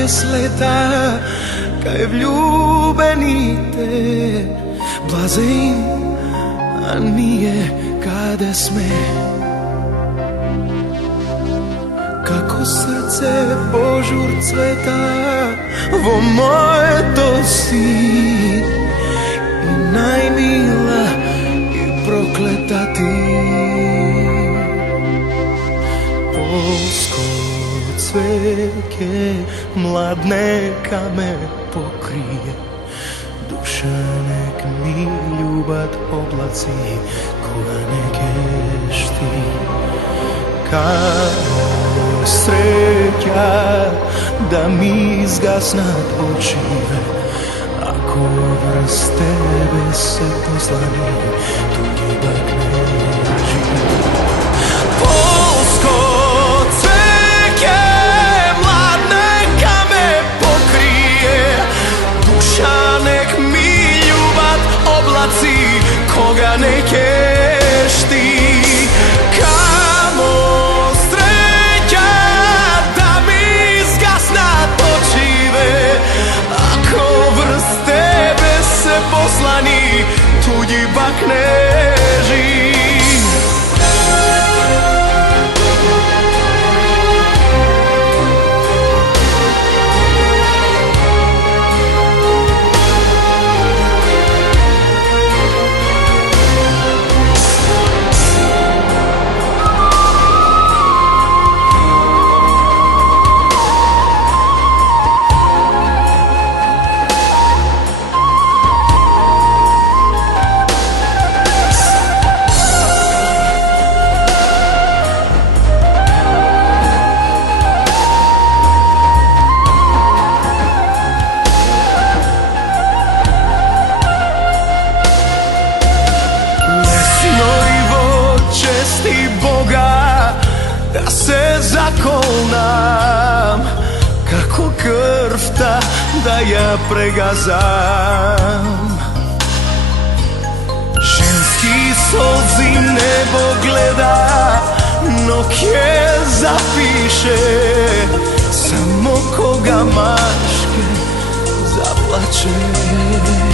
je sleta kaj vljubenite blaze im, a nije kada sme. Kako srce požur cveta, vo moje to si i najmila i prokleta ti. Polsko cveke mlad neka me pokrije, duša nek mi ljubat oblaci koga ne keš ti. Kamo sreća da mi zgasnat očive, ako vrst tebe se poslani, tu ipak ne živi. Polsko cveke mlad neka me pokrije, duša nek mi ljubat oblaci koga ne keš ti. Poslani, tuđi bak ne živ. Da se zakolnam, kako krv ta da ja pregazam. Ženski solzi nebo gleda, nokje zapiše, samo koga maške zaplače.